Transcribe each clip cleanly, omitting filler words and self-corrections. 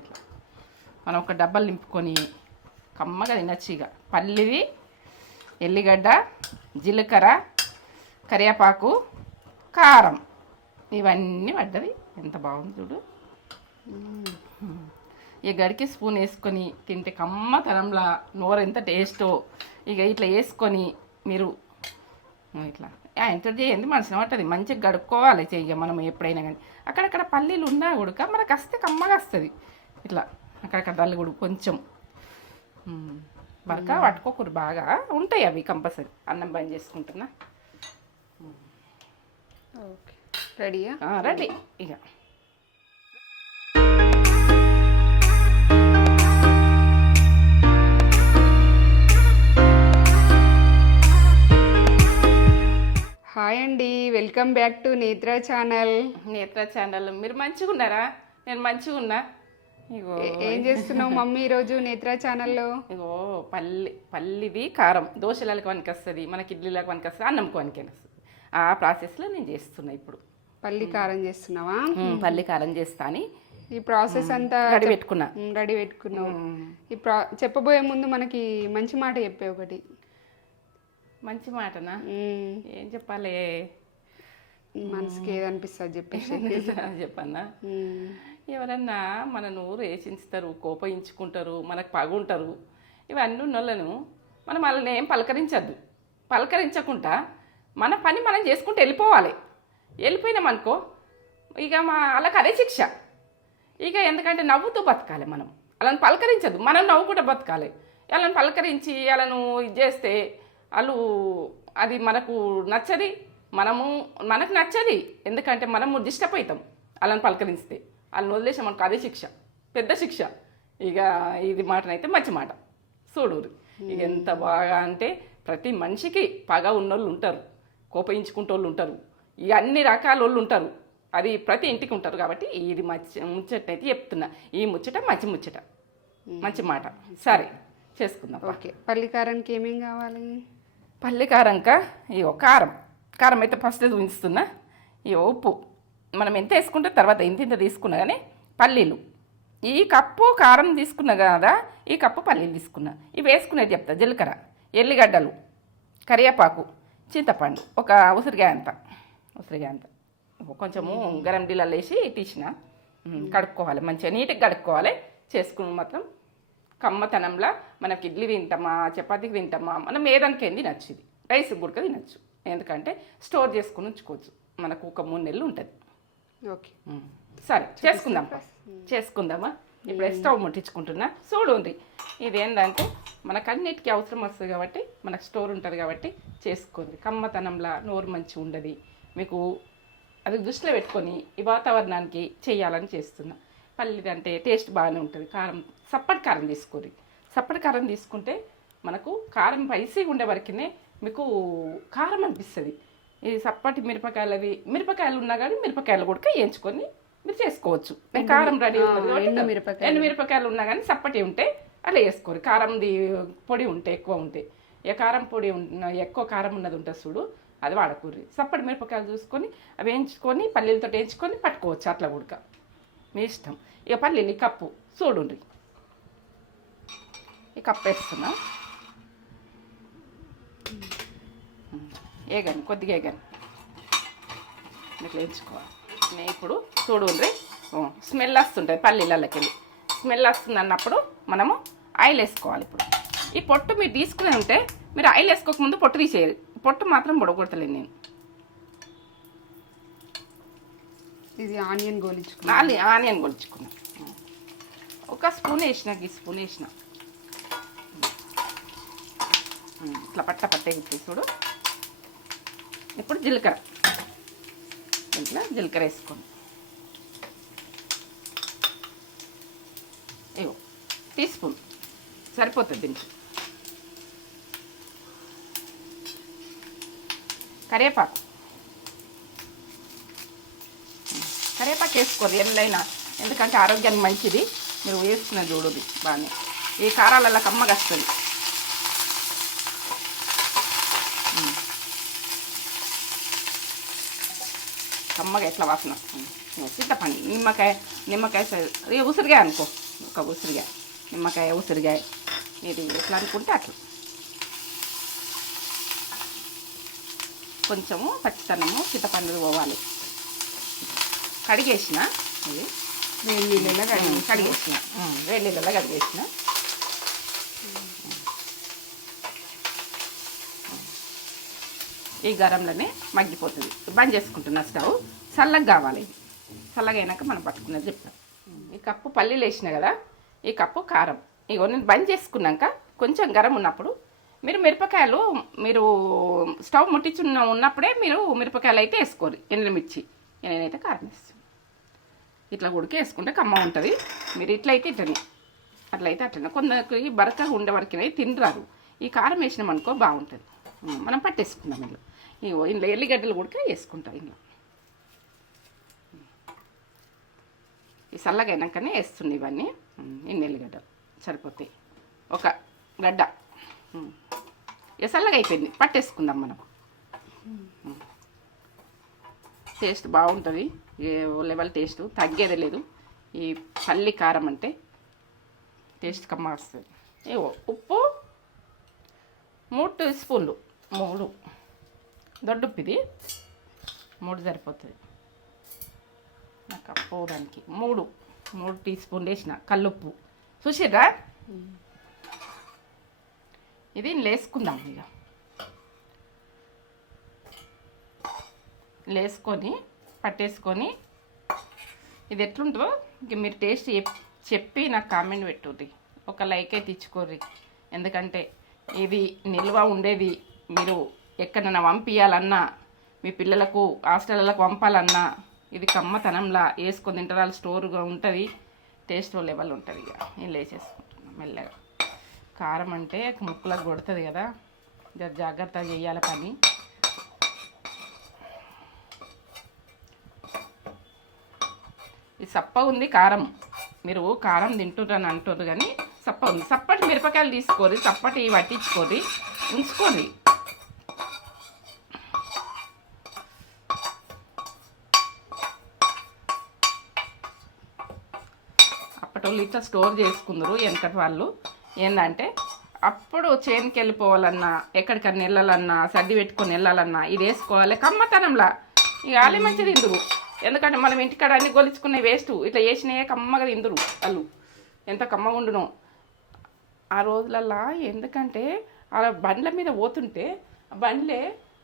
ఇట్లా మనం ఒక డబ్బాలు నింపుకొని కమ్మగా తినచ్చు. ఇక పల్లివి, ఎల్లిగడ్డ, జీలకర్ర, కరివేపాకు, కారం ఇవన్నీ పడ్డది. ఎంత బాగుంది చూడు. ఈ గడికి స్పూన్ వేసుకొని తింటే కమ్మతనంలా నోరు ఎంత టేస్టో. ఇక ఇట్లా వేసుకొని మీరు ఇట్లా ఎంత చేయండి మనసుని పట్టది. మంచిగా గడుక్కోవాలి చెయ్య. మనం ఎప్పుడైనా కానీ అక్కడక్కడ పల్లీలు ఉన్నా ఉడక మనకు వస్తే కమ్మగా వస్తుంది. ఇట్లా అక్కడక్కడ దల్లి కూడా కొంచెం బరక పట్టుకోకూడదు, బాగా ఉంటాయి అవి కంపల్సరీ. అన్నం బంద్ చేసుకుంటున్నా. ఓకే, రెడీయా? రెడీ. ఇక హాయ్ అండి, వెల్కమ్ బ్యాక్ టు నేత్ర ఛానల్. మీరు మంచిగా ఉన్నారా? నేను మంచిగా ఉన్నా. ఇగో ఏం చేస్తున్నావు మమ్మీ ఈరోజు నేత్ర ఛానల్లో? ఇగో పల్లిది కారం దోశలకు పనికి వస్తుంది, మనకి ఇడ్లీలకు పనికి వస్తుంది, అన్నంకి పనికి వస్తుంది. ఆ ప్రాసెస్లో నేను చేస్తున్నా ఇప్పుడు. పల్లి కారం చేస్తున్నావా? పల్లి కారం చేస్తా అని ఈ ప్రాసెస్ అంతా రెడీ పెట్టుకున్నావు. ఈ చెప్పబోయే ముందు మనకి మంచి మాట చెప్పే ఒకటి. మంచి మాటనా? ఏం చెప్పాలి? మనసుకి ఏదనిపిస్తుంది చెప్పేసి చెప్పన్నా. ఎవరన్నా మన నోరు వేసించుతారు, కోపయించుకుంటారు, మనకు పగుంటారు. ఇవన్నీ ఉన్నోళ్ళను మనం వాళ్ళని ఏం పలకరించద్దు. పలకరించకుండా మన పని మనం చేసుకుంటూ వెళ్ళిపోవాలి. వెళ్ళిపోయినామనుకో ఇక వాళ్ళకి అదే శిక్ష. ఇక ఎందుకంటే నవ్వుతూ బతకాలి. మనం వాళ్ళని పలకరించద్దు, మనం నవ్వుకుంటూ బతకాలి. వాళ్ళని పలకరించి వాళ్ళను ఇది చేస్తే వాళ్ళు అది మనకు నచ్చది, మనకు నచ్చది. ఎందుకంటే మనము డిస్టర్బ్ అవుతాం వాళ్ళని పలకరిస్తే. వాళ్ళని వదిలేసాం మనకు అదే శిక్ష, పెద్ద శిక్ష. ఇక ఇది మాటనైతే మంచి మాట చూడూరు. ఇక ఎంత బాగా అంటే ప్రతి మనిషికి పగ ఉన్నోళ్ళు ఉంటారు, కోపయించుకుంటోళ్ళు ఉంటారు, ఇక అన్ని రకాల వాళ్ళు ఉంటారు. అది ప్రతి ఇంటికి ఉంటారు. కాబట్టి ఇది ముచ్చటైతే చెప్తున్నా. ఈ ముచ్చట మంచి ముచ్చట, మంచి మాట. సరే చేసుకుందాం. ఓకే, పల్లి కారానికి ఏమేం కావాలి? పల్లి కారంక ఇవో కారం అయితే ఫస్ట్ ఉంచుతున్నా. ఇవో ఉప్పు మనం ఎంత వేసుకుంటే తర్వాత ఇంత తీసుకున్నా. కానీ పల్లీలు ఈ కప్పు కారం తీసుకున్నా కదా, ఈ కప్పు పల్లీలు తీసుకున్నా. ఇవి వేసుకునేది చెప్తా. జీలకర్ర, ఎల్లిగడ్డలు, కరివేపాకు, చింతపండు, ఒక ఉసిరికాయ అంత కొంచెము గరం నీళ్ళల్లో వేసి తీసిన. కడుక్కోవాలి, మంచిగా నీట్గా కడుక్కోవాలి. చేసుకుని మాత్రం కమ్మతనంలా మనకి ఇడ్లీ తింటామా, చపాతీకి తింటామా, మనం ఏదానికైనా తినచ్చు. ఇది రైస్ గుడక తినచ్చు. ఎందుకంటే స్టోర్ చేసుకుని ఉంచుకోవచ్చు. మనకు ఒక 3 నెలలు ఉంటుంది. ఓకే సరే చేసుకుందామా. ఇప్పుడు స్టవ్ ముట్టించుకుంటున్నా. చూడండి, ఇది ఏంటంటే మనకు అన్నిటికీ అవసరం వస్తుంది కాబట్టి మనకు స్టోర్ ఉంటుంది కాబట్టి చేసుకోండి. కమ్మతనంలా నోరు మంచిగా ఉండదు. మీకు అది దృష్టిలో పెట్టుకొని ఈ వాతావరణానికి చేయాలని చేస్తున్నా. పల్లిది అంటే టేస్ట్ బాగానే ఉంటుంది. కారం సప్పటి కారం తీసుకోండి. సప్పటి కారం తీసుకుంటే మనకు కారం పైసీగా ఉండే వరకునే మీకు కారం అనిపిస్తుంది. ఇది సప్పటి మిరపకాయలు ఉన్నా కానీ మిరపకాయలు కూడా వేయించుకొని మీరు చేసుకోవచ్చు. కారం రెడీ ఉంటుంది. ఎండు మిరపకాయలు ఉన్నా కానీ సప్పటి ఉంటే అలా వేసుకోరు. కారంది పొడి ఉంటే ఎక్కువ ఉంటే, కారం పొడి ఎక్కువ కారం ఉన్నది ఉంటుంది చూడు, అది వాడకూరి. సప్పటి మిరపకాయలు చూసుకొని అవి వేయించుకొని పల్లీలతో వేయించుకొని పట్టుకోవచ్చు. అట్లా ఉడక మీ ఇష్టం. ఇక పల్లీలు ఈ కప్పు చూడండి, ఈ కప్పు వేస్తున్నా. ఏగాని కొద్దిగా ఏగాని ఇట్లా వేయించుకోవాలి. నేను ఇప్పుడు చూడండి, స్మెల్ వస్తుంటుంది పల్లీలకి వెళ్ళి. స్మెల్ వస్తుంది అన్నప్పుడు మనము ఆయిల్ వేసుకోవాలి. ఇప్పుడు ఈ పొట్టు మీరు తీసుకునే ఉంటే మీరు ఆయిల్ వేసుకోకముందు పొట్టు తీసేయాలి. పొట్టు మాత్రం పొడగొడతలేదు నేను. ఇది ఆనియన్ గోలించుకున్నా. ఒక స్పూన్ వేసిన, ఈ స్పూన్ వేసిన. ఇట్లా పట్ట చూడు. ఇప్పుడు జీలకర్ర, ఇంట్లో జీలకర్ర వేసుకోండి. ఇగో టీ స్పూన్ సరిపోతుంది దీనికి. కరివేపాకు వేసుకోరు ఎన్నైనా, ఎందుకంటే ఆరోగ్యానికి మంచిది. మీరు వేసుకున్న చూడదు బాగానే. ఈ కారాలలో కమ్మగా వస్తుంది. కమ్మగా ఎట్లా వాసన. చింతపండు, నిమ్మకాయ ఉసిరికాయ అనుకో, ఒక ఉసిరికాయ, నిమ్మకాయ ఉసిరికాయ, ఇది ఎట్లా అనుకుంటే అట్లా. కొంచెము పచ్చితనము చింతపండు పోవాలి. కడిగేసిన ఇది వేడి నీళ్ళలో కడిగేసిన వేడి నీళ్ళలో కడిగేసిన. ఈ గరంలోనే మగ్గిపోతుంది. బంద్ చేసుకుంటున్నా స్టవ్. చల్లగా కావాలి. చల్లగా అయినాక మనం పట్టుకునేది చెప్తాం. ఈ కప్పు పల్లీలు వేసిన కదా, ఈ కప్పు కారం. ఇగో నేను బంద్ చేసుకున్నాక కొంచెం గరం ఉన్నప్పుడు మీరు మిరపకాయలు, మీరు స్టవ్ ఉన్నప్పుడే మీరు మిరపకాయలు అయితే వేసుకోరు. ఎండుమిర్చి నేనైతే కారం వేస్తాను. ఇట్లా ఉడికి వేసుకుంటే కమ్మ ఉంటుంది. మీరు ఇట్లయితే ఇట్లనే, అట్లయితే అట్లనే. కొందరికి బరకగా ఉండే వరకునే తినరారు. ఈ కారం వేసినామనుకో బాగుంటుంది. మనం పట్టేసుకుందాం. ఇందులో ఎల్లిగడ్డలు కూడా వేసుకుంటాం. ఇందులో ఈ చల్లగా అయినాకనే వేస్తుంది ఇవన్నీ. ఇన్ని ఎల్లిగడ్డలు సరిపోతాయి. ఒక గడ్డ చల్లగా అయిపోయింది, పట్టేసుకుందాం మనం. టేస్ట్ బాగుంటుంది. ఏ లెవెల్ టేస్ట్ తగ్గేది లేదు. ఈ పల్లి కారం అంటే టేస్ట్ కమ్మ వస్తుంది. ఏవో ఉప్పు 3 టీ స్పూన్లు, 3 దొడ్డుప్పు, ఇది 3 సరిపోతుంది నాకు పోవడానికి. 3 టీ స్పూన్లు వేసిన కల్లుప్పు. చూసిర్రా? ఇది వేసుకుందాం. ఇక వేసుకొని పట్టేసుకొని ఇది ఎట్లుంటుందో ఇంక మీరు టేస్ట్ చెప్పి నాకు కామెంట్ పెట్టుర్రి. ఒక లైక్ అయితే ఇచ్చుకోర్రి. ఎందుకంటే ఇది నిల్వ ఉండేది. మీరు ఎక్కడైనా పంపించాలన్నా, మీ పిల్లలకు హాస్టళ్ళకు పంపాలన్నా ఇది కమ్మతనంలా వేసుకొని తింటారు. స్టోర్గా ఉంటుంది. టేస్ట్ లెవెల్ ఉంటుంది. ఇక నేను వేసేసుకుంటున్నాను మెల్లగా. కారం అంటే ముక్కలకు కొడుతుంది కదా, జాగ్రత్తగా చేయాలి పని. ఇది సప్ప ఉంది కారం. మీరు కారం తింటుర్రని అంటారు కానీ సప్ప ఉంది. సప్పటి మిరపకాయలు తీసుకోరి, సప్పటి పట్టించుకోరి, ఉంచుకోరి. అప్పటి వాళ్ళు ఇట్లా స్టోర్ చేసుకుందరు. వెనకటి వాళ్ళు ఏంటంటే అప్పుడు చేనుకి వెళ్ళిపోవాలన్నా, ఎక్కడికన్నా వెళ్ళాలన్నా, సర్ది పెట్టుకొని వెళ్ళాలన్నా ఇది వేసుకోవాలి కమ్మతనంలా. ఇక వాళ్ళే మంచిగా తిందురు. ఎందుకంటే మనం ఇంటికాడ అన్ని గొలుచుకునే వేస్ట్, ఇట్లా వేసినాయే కమ్మగా తిందురు వాళ్ళు. ఎంత కమ్మగా ఉండునో ఆ రోజులల్లా. ఎందుకంటే అలా బండ్ల మీద పోతుంటే బండ్లే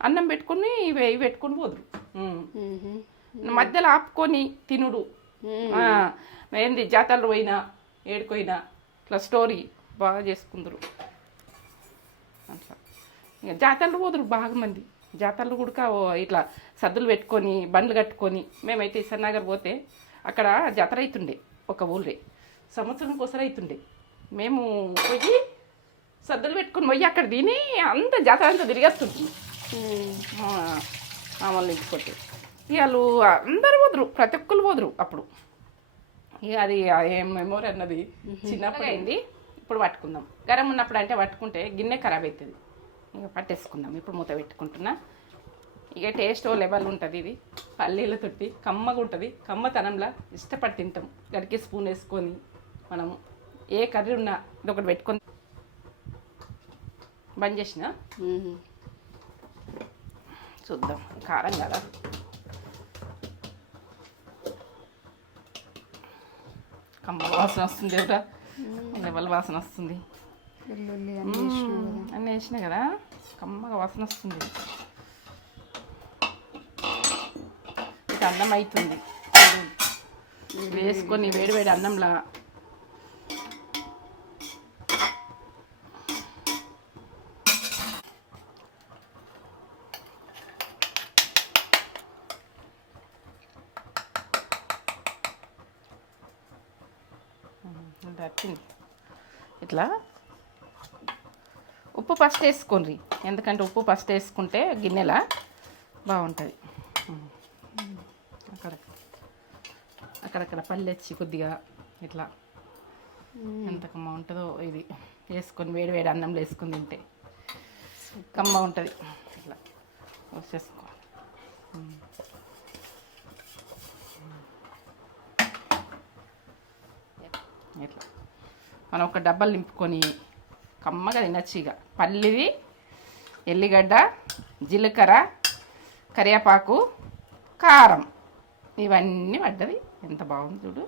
అన్నం పెట్టుకుని ఇవి పెట్టుకుని పోదురు. మధ్యలో ఆపుకొని తినుడు. ఏంది జాతరలు పోయినా ఏడుకోయినా ఇట్లా స్టోరీ బాగా చేసుకుందరు. అట్లా ఇక జాతరలు పోదురు బాగా మంది. జాతరలు కూడా ఇట్లా సద్దులు పెట్టుకొని బండ్లు కట్టుకొని. మేమైతే ఇసన్నగర్ పోతే అక్కడ జాతర అవుతుండే ఒక ఊళ్ళే, సంవత్సరం కోసరం అవుతుండే. మేము పోయి సద్దులు పెట్టుకొని పోయి అక్కడ తిని అంత జాతర అంతా తిరిగేస్తుంటుంది. మామూలు ఇంటికొట్టి ఇక వాళ్ళు అందరు పోదురు, ప్రతి ఒక్కరు పోదురు అప్పుడు. ఇక అది ఏం మెమోరీ అన్నది చిన్నప్పుడు అయింది. ఇప్పుడు పట్టుకుందాం. గరం ఉన్నప్పుడు అంటే పట్టుకుంటే గిన్నె ఖరాబ్ అవుతుంది. ఇక పట్టేసుకుందాం. ఇప్పుడు మూత పెట్టుకుంటున్నా. ఇక టేస్ట్ లెవెల్ ఉంటుంది. ఇది పల్లీలతోటి కమ్మగా ఉంటుంది. కమ్మతనంలా ఇష్టపడి తింటాం. గడికి స్పూన్ వేసుకొని మనం ఏ కర్రీ ఉన్నా ఇది ఒకటి పెట్టుకొని. బంద్ చేసిన చూద్దాం. కారం కదా, కమ్మ వాసన వస్తుంది ఎవరా, లెవెల్ వాసన వస్తుంది. అన్నీ వేసినా కదా, కమ్మగా వాసన వస్తుంది. ఇక అన్నం అవుతుంది. వేసుకొని వేడి వేడి అన్నంలా ఇట్లా. ఉప్పు ఫస్ట్ వేసుకోండి. ఎందుకంటే ఉప్పు ఫస్ట్ వేసుకుంటే గిన్నెలా బాగుంటుంది. అక్కడక్కడ పళ్ళు వచ్చి కొద్దిగా ఇట్లా ఎంత కమ్మ ఉంటుందో ఇది వేసుకొని వేడి వేడి అన్నంలో వేసుకొని తింటే కమ్మ ఉంటుంది. ఇట్లా వేసేసుకోవాలి. ఇట్లా మనం ఒక డబ్బాలు నింపుకొని కమ్మగా తినచ్చు. ఇక పల్లిది, ఎల్లిగడ్డ, జీలకర్ర, కరివేపాకు, కారం ఇవన్నీ పడ్డది. ఎంత బాగుంది చూడు.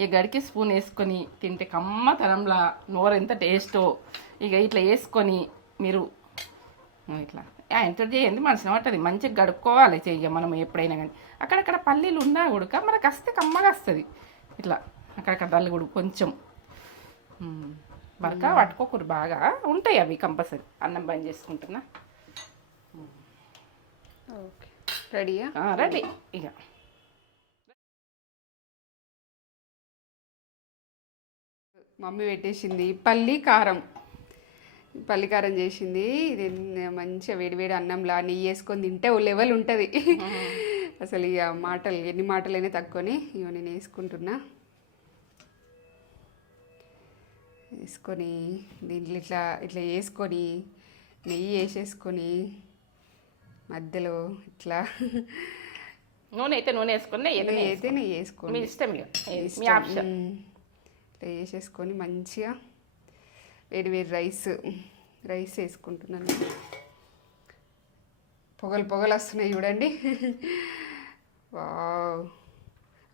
ఈ గడికి స్పూన్ వేసుకొని తింటే కమ్మతనంలా నోరు ఎంత టేస్టో. ఇక ఇట్లా వేసుకొని మీరు ఇట్లా ఎంత చేయండి మనసుని పట్టది. మంచిగా గడుక్కోవాలి చెయ్య మనం ఎప్పుడైనా కానీ. అక్కడక్కడ పల్లీలు ఉన్నా ఉడక మనకు వస్తే కమ్మగా వస్తుంది. ఇట్లా అక్కడక్కడ దల్లి కూడా కొంచెం బరక పట్టుకోకూడదు, బాగా ఉంటాయి అవి కంపల్సరీ. అన్నం బంద్ చేసుకుంటున్నా. ఓకే, రెడీయా? రెడీ. ఇక మమ్మీ పెట్టేసింది పల్లి కారం చేసింది. ఇది మంచిగా వేడివేడి అన్నంలా నెయ్యి వేసుకొని తింటే ఓ లెవెల్ ఉంటుంది. అసలు ఇక ఎన్ని మాటలైనా తక్కువని ఇక నేను వేసుకుంటున్నా. వేసుకొని దీంట్లో ఇట్లా ఇట్లా వేసుకొని నెయ్యి వేసేసుకొని మధ్యలో ఇట్లా నూనె అయితే నూనె వేసుకొని నెయ్యి వేసుకోండి, మీ ఇష్టం. ఇక మీ ఆప్షన్. ఇట్లా వేసేసుకొని మంచిగా వేడి వేడి రైస్ వేసుకుంటున్నాను. పొగలు వస్తున్నాయి చూడండి. వావ్,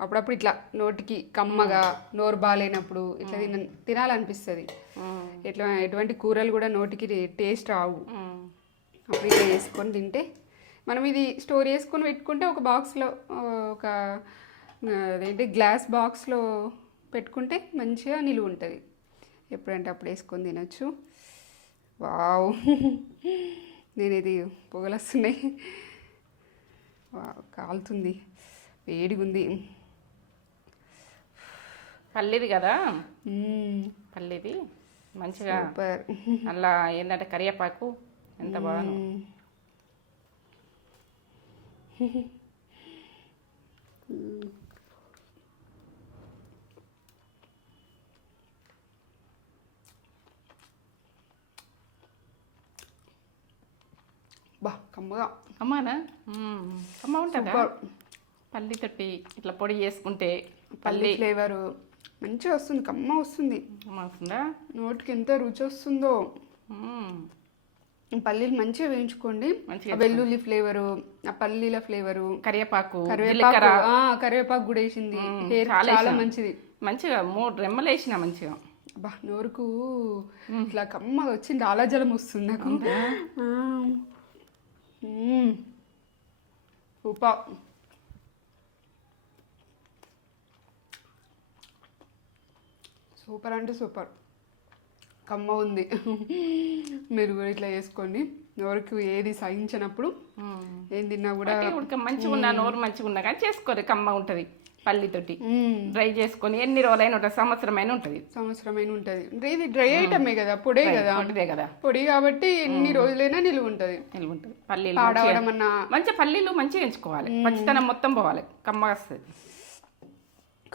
అప్పుడప్పుడు ఇట్లా నోటికి కమ్మగా, నోరు బాగాలేనప్పుడు ఇట్లా తినాలనిపిస్తుంది. ఎటువంటి కూరలు కూడా నోటికి టేస్ట్ రావు. అప్పుడు ఇట్లా వేసుకొని తింటే, మనం ఇది స్టోర్ చేసుకొని పెట్టుకుంటే ఒక బాక్స్లో, ఒక గ్లాస్ బాక్స్లో పెట్టుకుంటే మంచిగా నిలువ ఉంటుంది. ఎప్పుడంటే అప్పుడు వేసుకొని తినచ్చు. వావ్, నేను ఇది పొగలు వస్తున్నాయి. వావ్, కాలుతుంది, వేడిగా ఉంది. పల్లిది కదా, పల్లిది మంచిగా సూపర్. అలా ఏంటంటే కరివేపాకు ఎంత బాగా. బా కమ్మగా. అమ్మానా కమ్మ ఉంటుందా? పల్లి తొట్టి ఇట్లా పొడి చేసుకుంటే పల్లి ఫ్లేవరు మంచిగా వస్తుంది, కమ్మ వస్తుంది. వస్తుందా? నోటికి ఎంత రుచి వస్తుందో. పల్లీలు మంచిగా వేయించుకోండి. వెల్లుల్లి ఫ్లేవరు, ఆ పల్లీల ఫ్లేవరు, కరివేపాకు కూడా వేసింది. హెయిర్ చాలా మంచిది. మంచిగా 3 రెమ్మలు వేసిన మంచిగా. బా, నోరుకు ఇట్లా కమ్మగా వచ్చింది. లాలాజలం వస్తుంది నాకు. సూపర్ అంటే సూపర్, కమ్మ ఉంది. మీరు కూడా ఇట్లా వేసుకోండి. నోరుకు ఏది సహించినప్పుడు ఏం తిన్నా కూడా మంచిగా ఉన్నా, నోరు మంచిగా ఉన్నా కానీ చేసుకోరు, కమ్మ ఉంటుంది. పల్లితోటి డ్రై చేసుకొని ఎన్ని రోజులైనా ఉంటుంది, సంవత్సరమైనా ఉంటుంది. ఇది డ్రై ఐటమే కదా, పొడే కదా. పొడి కాబట్టి ఎన్ని రోజులైనా నిలువ ఉంటుంది. పల్లీలు మంచిగా పల్లీలు మంచిగా ఎంచుకోవాలి, పచ్చితనం మొత్తం పోవాలి, కమ్మగా వస్తుంది.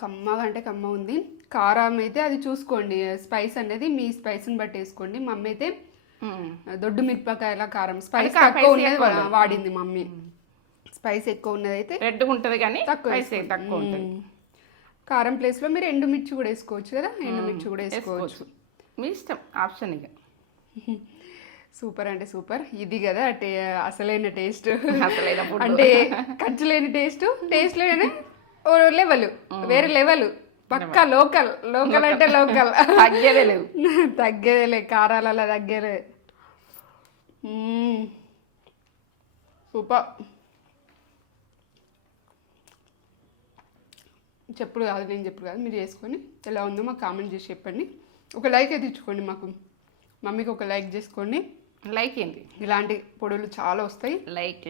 కమ్మగా అంటే కమ్మ ఉంది. కారం అయితే అది చూసుకోండి, స్పైస్ అనేది మీ స్పైస్ని బట్టి వేసుకోండి. మమ్మీ అయితే దొడ్డు మిరపకాయల కారం స్పైస్ తక్కువ ఉన్నది వాడింది మమ్మీ. స్పైస్ ఎక్కువ ఉన్నది అయితే రెడ్గా ఉంటుంది కానీ తక్కువ ఉంటుంది. కారం ప్లేస్లో మీరు ఎండుమిర్చి కూడా వేసుకోవచ్చు కదా, ఎండుమిర్చి కూడా వేసుకోవచ్చు, మీ ఇష్టం, ఆప్షన్. ఇక సూపర్ అంటే సూపర్. ఇది కదా అసలైన టేస్ట్, అంటే ఖర్చు లేని టేస్ట్ లేని లెవెల్, వేరే లెవెల్. పక్కా లోకల్ అంటే లోకల్, తగ్గేదేలే కారాలలో తగ్గేదే. సూపర్. చెప్పుడు కాదు, నేను చెప్పుడు కాదు, మీరు చేసుకొని ఎలా ఉందో మాకు కామెంట్ చేసి చెప్పండి. ఒక లైక్ అయితే ఇచ్చుకోండి మాకు, మమ్మీకి ఒక లైక్ చేసుకోండి. లైక్ ఏంటి, ఇలాంటి పొడులు చాలా వస్తాయి. లైక్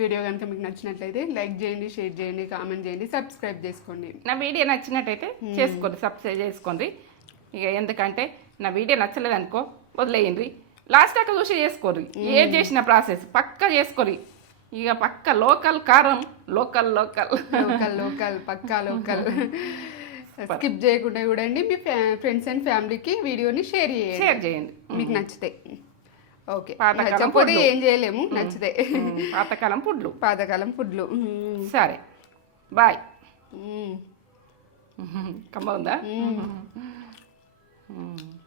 వీడియో కనుక మీకు నచ్చినట్లయితే లైక్ చేయండి, షేర్ చేయండి, కామెంట్ చేయండి, సబ్స్క్రైబ్ చేసుకోండి. నా వీడియో నచ్చినట్టయితే చేసుకోండి, సబ్స్క్రైబ్ చేసుకోండి. ఇక ఎందుకంటే నా వీడియో నచ్చలేదు అనుకో వదిలేయండి, లాస్ట్ దాకా చూసి చేసుకోరు. ఏం చేసిన ప్రాసెస్ పక్కా చేసుకోరు. ఇక పక్క లోకల్ కారం, లోకల్ పక్కా లోకల్. స్కిప్ చేయకుండా చూడండి. మీ ఫ్రెండ్స్ అండ్ ఫ్యామిలీకి వీడియోని షేర్ చేయండి మీకు నచ్చితే. ఓకే, నచ్చకపోతే ఏం చేయలేము, నచ్చితే. పాతకాలం ఫుడ్లు సరే. బాయ్. మ్మ్. కమ్మ ఉందా?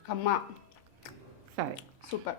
కమ్మ సరే. సూపర్.